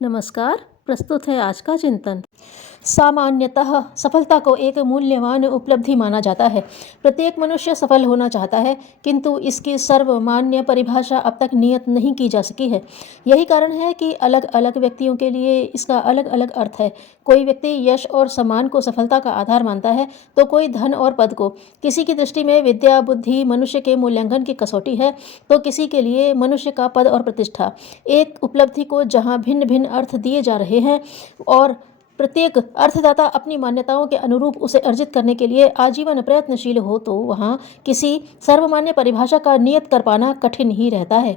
नमस्कार। प्रस्तुत है आज का चिंतन। सामान्यतः सफलता को एक मूल्यवान उपलब्धि माना जाता है। प्रत्येक मनुष्य सफल होना चाहता है, किंतु इसकी सर्वमान्य परिभाषा अब तक नियत नहीं की जा सकी है। यही कारण है कि अलग अलग व्यक्तियों के लिए इसका अलग अलग अर्थ है। कोई व्यक्ति यश और सम्मान को सफलता का आधार मानता है, तो कोई धन और पद को। किसी की दृष्टि में विद्या बुद्धि मनुष्य के मूल्यांकन की कसौटी है, तो किसी के लिए मनुष्य का पद और प्रतिष्ठा। एक उपलब्धि को जहाँ भिन्न भिन्न अर्थ दिए जा रहे हैं और प्रत्येक अर्थदाता अपनी मान्यताओं के अनुरूप उसे अर्जित करने के लिए आजीवन प्रयत्नशील हो, तो वहाँ किसी सर्वमान्य परिभाषा का नियत कर पाना कठिन ही रहता है।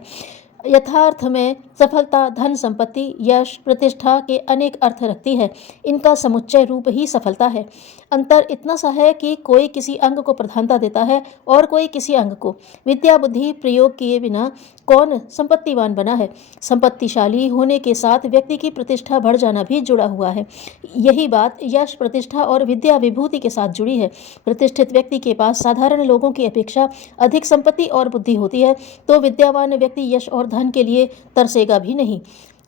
यथार्थ में सफलता धन संपत्ति यश प्रतिष्ठा के अनेक अर्थ रखती है। इनका समुच्चय रूप ही सफलता है। अंतर इतना सा है कि कोई किसी अंग को प्रधानता देता है और कोई किसी अंग को। विद्या बुद्धि प्रयोग किए बिना कौन संपत्तिवान बना है। संपत्तिशाली होने के साथ व्यक्ति की प्रतिष्ठा बढ़ जाना भी जुड़ा हुआ है। यही बात यश प्रतिष्ठा और विद्या विभूति के साथ जुड़ी है। प्रतिष्ठित व्यक्ति के पास साधारण लोगों की अपेक्षा अधिक संपत्ति और बुद्धि होती है, तो विद्यावान व्यक्ति यश और धन के लिए तरसेगा भी नहीं।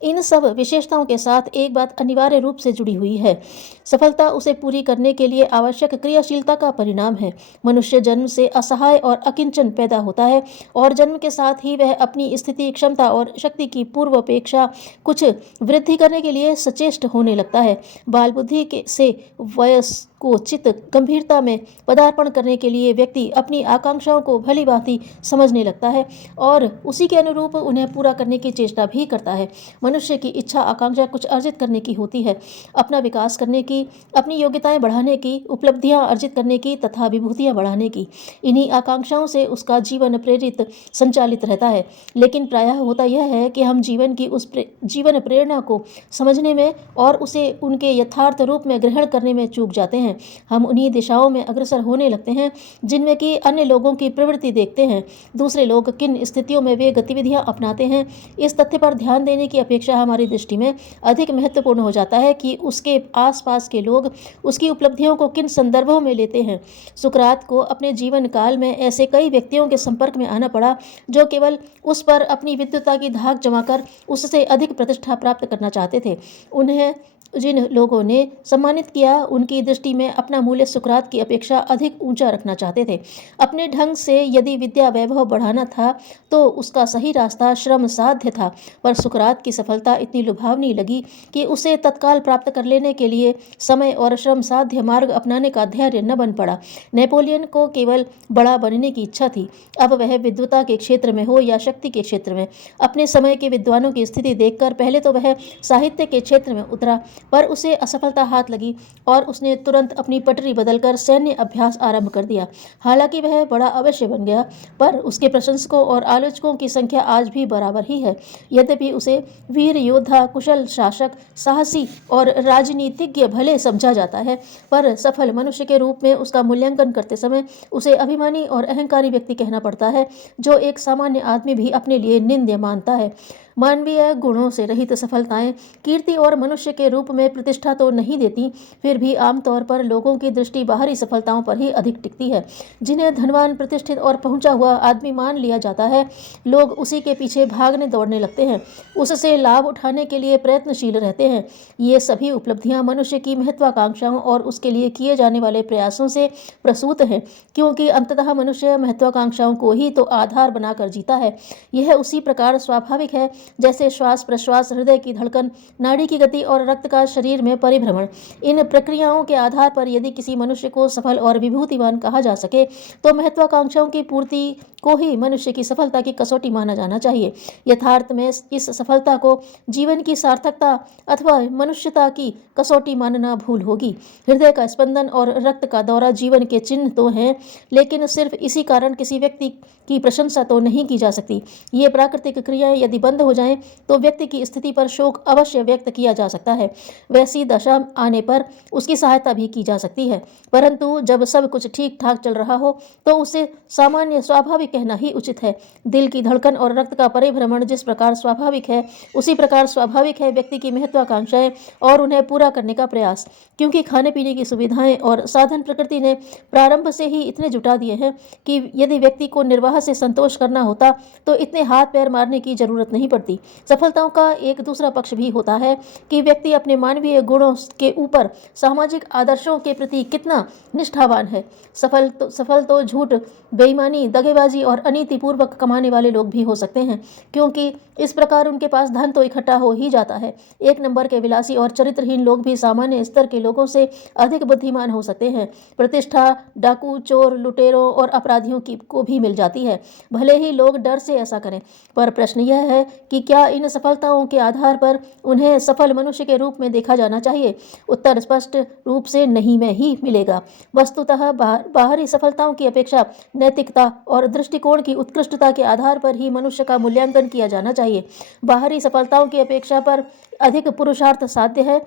इन सब विशेषताओं के साथ एक बात अनिवार्य रूप से जुड़ी हुई है। सफलता उसे पूरी करने के लिए आवश्यक क्रियाशीलता का परिणाम है। मनुष्य जन्म से असहाय और अकिंचन पैदा होता है और जन्म के साथ ही वह अपनी स्थिति क्षमता और शक्ति की पूर्व अपेक्षा कुछ वृद्धि करने के लिए सचेष्ट होने लगता है। बाल बुद्धि से वयस को चित गंभीरता में पदार्पण करने के लिए व्यक्ति अपनी आकांक्षाओं को भली भांति समझने लगता है और उसी के अनुरूप उन्हें पूरा करने की चेष्टा भी करता है। मनुष्य की इच्छा आकांक्षा कुछ अर्जित करने की होती है, अपना विकास करने की, अपनी योग्यताएं बढ़ाने की, उपलब्धियां अर्जित करने की तथा विभूतियां बढ़ाने की। इन्हीं आकांक्षाओं से उसका जीवन प्रेरित संचालित रहता है। लेकिन प्रायः होता यह है कि हम जीवन की उस जीवन प्रेरणा को समझने में और उसे उनके यथार्थ रूप में ग्रहण करने में चूक जाते हैं। हम उन्हीं दिशाओं में अग्रसर होने लगते हैं जिनमें कि अन्य लोगों की प्रवृत्ति देखते हैं। दूसरे लोग किन स्थितियों में वे गतिविधियां अपनाते हैं, इस तथ्य पर ध्यान देने की अपेक्षा हमारी दृष्टि में अधिक महत्वपूर्ण हो जाता है कि उसके आसपास के लोग उसकी उपलब्धियों को किन संदर्भों में लेते हैं। सुकरात को अपने जीवन काल में ऐसे कई व्यक्तियों के संपर्क में आना पड़ा जो केवल उस पर अपनी विद्वता की धाक जमाकर उससे अधिक प्रतिष्ठा प्राप्त करना चाहते थे। उन्हें जिन लोगों ने सम्मानित किया, उनकी दृष्टि में अपना मूल्य सुकरात की अपेक्षा अधिक ऊंचा रखना चाहते थे। अपने ढंग से यदि विद्या वैभव बढ़ाना था तो उसका सही रास्ता श्रम साध्य था, पर सुकरात की सफलता इतनी लुभावनी लगी कि उसे तत्काल प्राप्त कर लेने के लिए समय और श्रम साध्य मार्ग अपनाने का धैर्य न बन पड़ा। नेपोलियन को केवल बड़ा बनने की इच्छा थी। अब वह विद्वता के क्षेत्र में हो या शक्ति के क्षेत्र में, अपने समय के विद्वानों की स्थिति देखकर पहले तो वह साहित्य के क्षेत्र में उतरा, पर उसे असफलता हाथ लगी और उसने तुरंत अपनी पटरी बदलकर सैन्य अभ्यास आरंभ कर दिया। हालांकि वह बड़ा अवश्य बन गया, पर उसके प्रशंसकों और आलोचकों की संख्या आज भी बराबर ही है। यद्यपि उसे वीर योद्धा, कुशल शासक, साहसी और राजनीतिज्ञ भले समझा जाता है, पर सफल मनुष्य के रूप में उसका मूल्यांकन करते समय उसे अभिमानी और अहंकारी व्यक्ति कहना पड़ता है, जो एक सामान्य आदमी भी अपने लिए निंद्य मानता है। मानवीय गुणों से रहित सफलताएं कीर्ति और मनुष्य के रूप में प्रतिष्ठा तो नहीं देती, फिर भी आमतौर पर लोगों की दृष्टि बाहरी सफलताओं पर ही अधिक टिकती है। जिन्हें धनवान, प्रतिष्ठित और पहुंचा हुआ आदमी मान लिया जाता है, लोग उसी के पीछे भागने दौड़ने लगते हैं, उससे लाभ उठाने के लिए प्रयत्नशील रहते हैं। ये सभी उपलब्धियां मनुष्य की महत्वाकांक्षाओं और उसके लिए किए जाने वाले प्रयासों से प्रसूत हैं, क्योंकि अंततः मनुष्य महत्वाकांक्षाओं को ही तो आधार बनाकर जीता है। यह उसी प्रकार स्वाभाविक है जैसे श्वास प्रश्वास, हृदय की धड़कन, नाड़ी की गति और रक्त का शरीर में परिभ्रमण। इन प्रक्रियाओं के आधार पर यदि किसी मनुष्य को सफल और विभूतिवान कहा जा सके, तो महत्वाकांक्षाओं की पूर्ति को ही मनुष्य की सफलता की कसौटी माना जाना चाहिए। यथार्थ में इस सफलता को जीवन की सार्थकता अथवा मनुष्यता की कसौटी मानना भूल होगी। हृदय का स्पंदन और रक्त का दौरा जीवन के चिन्ह तो हैं, लेकिन सिर्फ इसी कारण किसी व्यक्ति की प्रशंसा तो नहीं की जा सकती। ये प्राकृतिक क्रियाएं यदि बंद हो जाएं, तो व्यक्ति की स्थिति पर शोक अवश्य व्यक्त किया जा सकता है। वैसी दशा आने पर उसकी सहायता भी की जा सकती है, परंतु जब सब कुछ ठीक ठाक चल रहा हो तो उसे सामान्य स्वाभाविक कहना ही उचित है। दिल की धड़कन और रक्त का परिभ्रमण जिस प्रकार स्वाभाविक है, उसी प्रकार स्वाभाविक है व्यक्ति की महत्वाकांक्षाएं और उन्हें पूरा करने का प्रयास। क्योंकि खाने पीने की सुविधाएं और साधन प्रकृति ने प्रारंभ से ही इतने जुटा दिए हैं कि यदि व्यक्ति को निर्वाह से संतोष करना होता तो इतने हाथ पैर मारने की जरूरत नहीं पड़ती। सफलताओं का एक दूसरा पक्ष भी होता है कि व्यक्ति अपने मानवीय गुणों के ऊपर सामाजिक आदर्शों के प्रति कितना निष्ठावान है। सफल तो झूठ, बेईमानी, दगेबाजी और अनीतिपूर्वक कमाने वाले लोग भी हो सकते हैं, क्योंकि इस प्रकार उनके पास धन तो इकट्ठा हो ही जाता है। एक नंबर के विलासी और चरित्रहीन लोग भी सामान्य स्तर के लोगों से अधिक बुद्धिमान हो सकते हैं। प्रतिष्ठा डाकू, चोर, लुटेरों और अपराधियों को भी मिल जाती है, भले ही लोग डर से ऐसा करें। पर प्रश्न यह है कि क्या इन सफलताओं के आधार पर उन्हें सफल मनुष्य के रूप में देखा जाना चाहिए? उत्तर स्पष्ट रूप से नहीं में ही मिलेगा। वस्तुतः बाहरी सफलताओं की अपेक्षा नैतिकता और दृष्टिकोण की उत्कृष्टता के आधार पर ही मनुष्य का मूल्यांकन किया जाना चाहिए। बाहरी सफलताओं की अपेक्षा पर अधिक पुरुषार्थ साध्य है,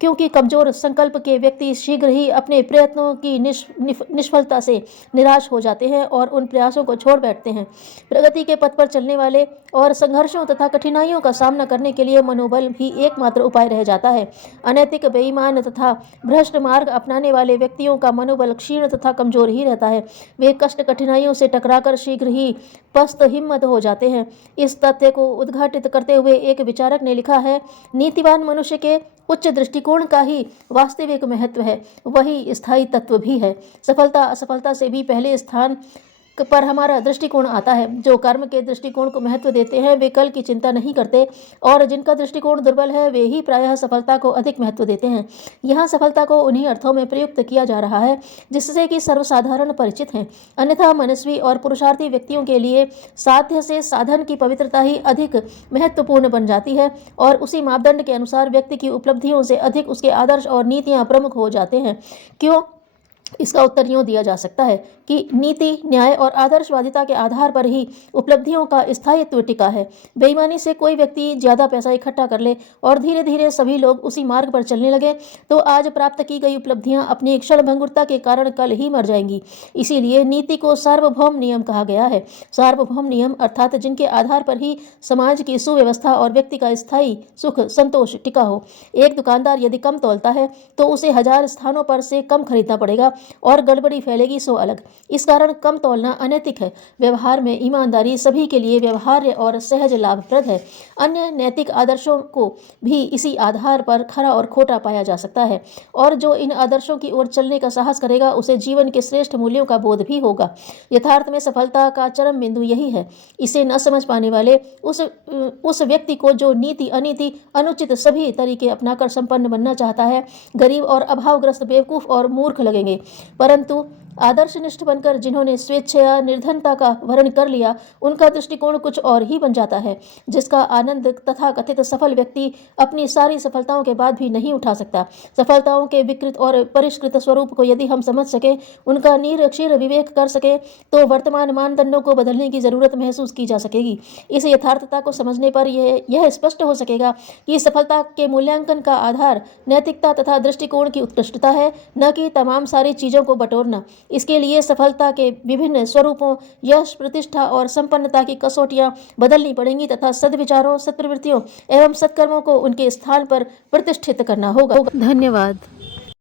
क्योंकि कमजोर संकल्प के व्यक्ति शीघ्र ही अपने प्रयत्नों की निष्फलता से निराश हो जाते हैं और उन प्रयासों को छोड़ बैठते हैं। प्रगति के पथ पर चलने वाले और संघर्षों तथा कठिनाइयों का सामना करने के लिए मनोबल भी एकमात्र उपाय रह जाता है। अनैतिक, बेईमान तथा भ्रष्ट मार्ग अपनाने वाले व्यक्तियों का मनोबल क्षीण तथा कमजोर ही रहता है। वे कष्ट कठिनाइयों से टकराकर शीघ्र ही पस्त हिम्मत हो जाते हैं। इस तथ्य को उद्घाटित करते हुए एक विचारक ने लिखा है, नीतिवान मनुष्य के उच्च दृष्टिकोण का ही वास्तविक महत्व है, वही स्थायी तत्व भी है। सफलता असफलता से भी पहले स्थान पर हमारा दृष्टिकोण आता है। जो कर्म के दृष्टिकोण को महत्व देते हैं वे कल की चिंता नहीं करते, और जिनका दृष्टिकोण दुर्बल है वे ही प्रायः सफलता को अधिक महत्व देते हैं। यहाँ सफलता को उन्हीं अर्थों में प्रयुक्त किया जा रहा है जिससे कि सर्वसाधारण परिचित हैं। अन्यथा मनस्वी और पुरुषार्थी व्यक्तियों के लिए साध्य से साधन की पवित्रता ही अधिक महत्वपूर्ण बन जाती है, और उसी मापदंड के अनुसार व्यक्ति की उपलब्धियों से अधिक उसके आदर्श और नीतियाँ प्रमुख हो जाते हैं। क्यों? इसका उत्तर यूँ दिया जा सकता है कि नीति, न्याय और आदर्शवादिता के आधार पर ही उपलब्धियों का स्थायित्व टिका है। बेईमानी से कोई व्यक्ति ज़्यादा पैसा इकट्ठा कर ले और धीरे धीरे सभी लोग उसी मार्ग पर चलने लगे तो आज प्राप्त की गई उपलब्धियां अपनी क्षणभंगुरता के कारण कल ही मर जाएंगी। इसीलिए नीति को सार्वभौम नियम कहा गया है। सार्वभौम नियम अर्थात जिनके आधार पर ही समाज की सुव्यवस्था और व्यक्ति का स्थायी सुख संतोष टिका हो। एक दुकानदार यदि कम तौलता है तो उसे 1000 स्थानों पर से कम खरीदना पड़ेगा और गड़बड़ी फैलेगी सो अलग। इस कारण कम तौलना अनैतिक है। व्यवहार में ईमानदारी सभी के लिए व्यवहार्य और सहज लाभप्रद है। अन्य नैतिक आदर्शों को भी इसी आधार पर खरा और खोटा पाया जा सकता है, और जो इन आदर्शों की ओर चलने का साहस करेगा उसे जीवन के श्रेष्ठ मूल्यों का बोध भी होगा। यथार्थ में सफलता का चरम बिंदु यही है। इसे न समझ पाने वाले उस व्यक्ति को जो नीति, अनीति, अनुचित सभी तरीके अपनाकर संपन्न बनना चाहता है, गरीब और अभावग्रस्त, बेवकूफ और मूर्ख लगेंगे। परंतु आदर्शनिष्ठ बनकर जिन्होंने स्वेच्छा निर्धनता का वर्ण कर लिया, उनका दृष्टिकोण कुछ और ही बन जाता है, जिसका आनंद तथा कथित सफल व्यक्ति अपनी सारी सफलताओं के बाद भी नहीं उठा सकता। सफलताओं के विकृत और परिष्कृत स्वरूप को यदि हम समझ सके, उनका निरक्षीर विवेक कर सके, तो वर्तमान मानदंडों को बदलने की जरूरत महसूस की जा सकेगी। इस यथार्थता को समझने पर यह स्पष्ट हो सकेगा कि सफलता के मूल्यांकन का आधार नैतिकता तथा दृष्टिकोण की उत्कृष्टता है, न कि तमाम सारी चीजों को बटोरना। इसके लिए सफलता के विभिन्न स्वरूपों, यश, प्रतिष्ठा और संपन्नता की कसौटियां बदलनी पड़ेंगी तथा सद्विचारों, सत्प्रवृत्तियों एवं सत्कर्मों को उनके स्थान पर प्रतिष्ठित करना होगा। धन्यवाद।